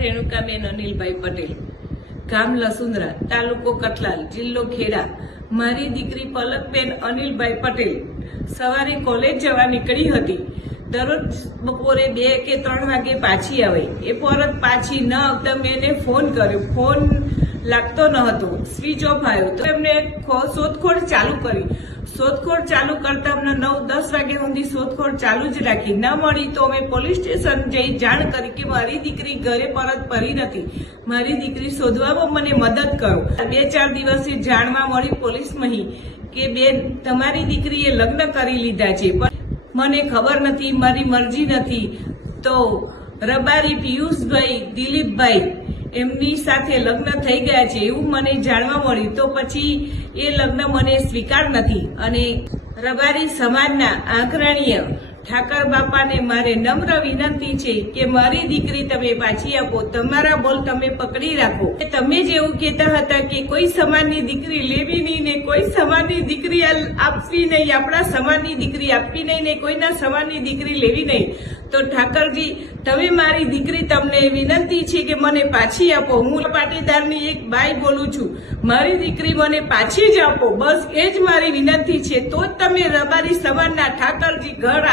રેણુકાબેન અનિલભાઈ પટેલ, ગામ લસુંદરા, તાલુકો કઠલાલ, જિલ્લો ખેડા। મારી દીકરી પલકબેન અનિલભાઈ પટેલ સવારે કોલેજ જવા નીકળી હતી। દરરોજ બપોરે 2 કે 3 વાગે પાછી આવે। એ પરત પાછી ન આવતા મેં એને ફોન કર્યો, ફોન લાગતો ન હતો, સ્વિચ ઓફ આવ્યો। તો એમને શોધખોળ ચાલુ કરી। શોધખોળ ચાલુ કરતા અમને 9-10 વાગ્યા સુધી શોધખોળ ચાલુ જ રાખી। ન મળી તો અમે પોલીસ સ્ટેશન જઈ જાણ કરી કે મારી દીકરી ઘરે પરત ફરી નથી, મારી દીકરી શોધવામાં મને મદદ કરો। 2-4 દિવસે જાણવા મળી પોલીસમાં કે બેન તમારી દીકરીએ લગ્ન કરી લીધા છે, પણ મને ખબર નથી, મારી મરજી નથી। તો રબારી પિયુષભાઈ દિલીપભાઈ એમની સાથે લગ્ન થઈ ગયા છે એવું મને જાણવા મળ્યું। તો પછી એ લગ્ન મને સ્વીકાર નથી અને રબારી સમાજના આગ્રણીય ઠાકર બાપાને મારે નમ્ર વિનંતી છે કે મારી દીકરી તમે પાછી આપો, તમારા બોલ તમે પકડી રાખો। તમે જ એવું કહેતા હતા કે કોઈ સમાજની દીકરી લેવી નહીં ને કોઈ સમાજની દીકરી આપવી નહીં, આપણા સમાજની દીકરી આપવી નહીં ને કોઈના સમાજની દીકરી લેવી નહીં। તો ઠાકરજી તમે મારી દીકરી, તમને વિનંતી છે કે મને પાછી આપો। હું પાટીદારની એક બાઈ બોલું છું, મારી દીકરી મને પાછી જ આપો, બસ એ જ મારી વિનંતી છે। તો જ તમે રબારી સમાજના ઠાકરજી ઘર